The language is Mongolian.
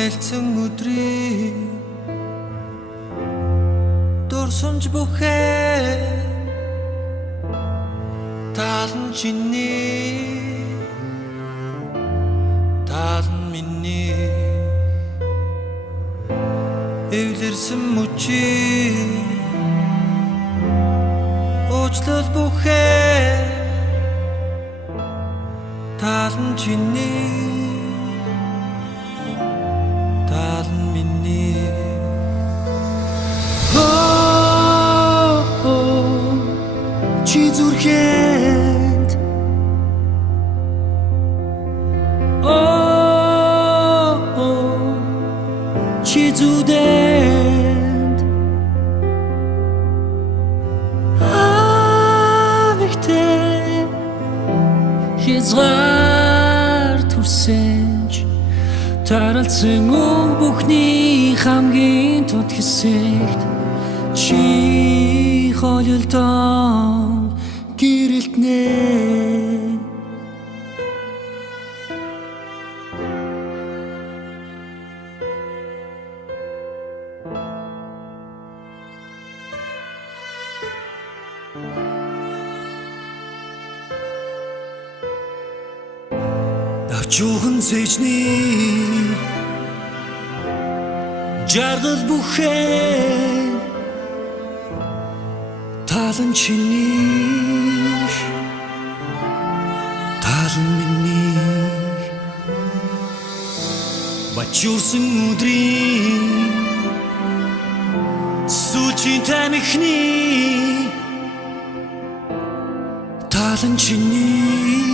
нээлсэн өдрий дурсамж бүхээ таалан чиний таалан миний эвлэрсэн мөчий уучлал бүхээ таалан чиний таалан миний чи зүрхэнд чи зүдэнд авихтэй хязгаар төрсөнч таралцсан бүхний хамгийн тод хэсэгт чи холилдон гэрэлтнэ давчуухан зэжний жаргал бүхэн таалан чиний таалан миний бачуурсан өдрийн сүүчийн тамихны таалан чиний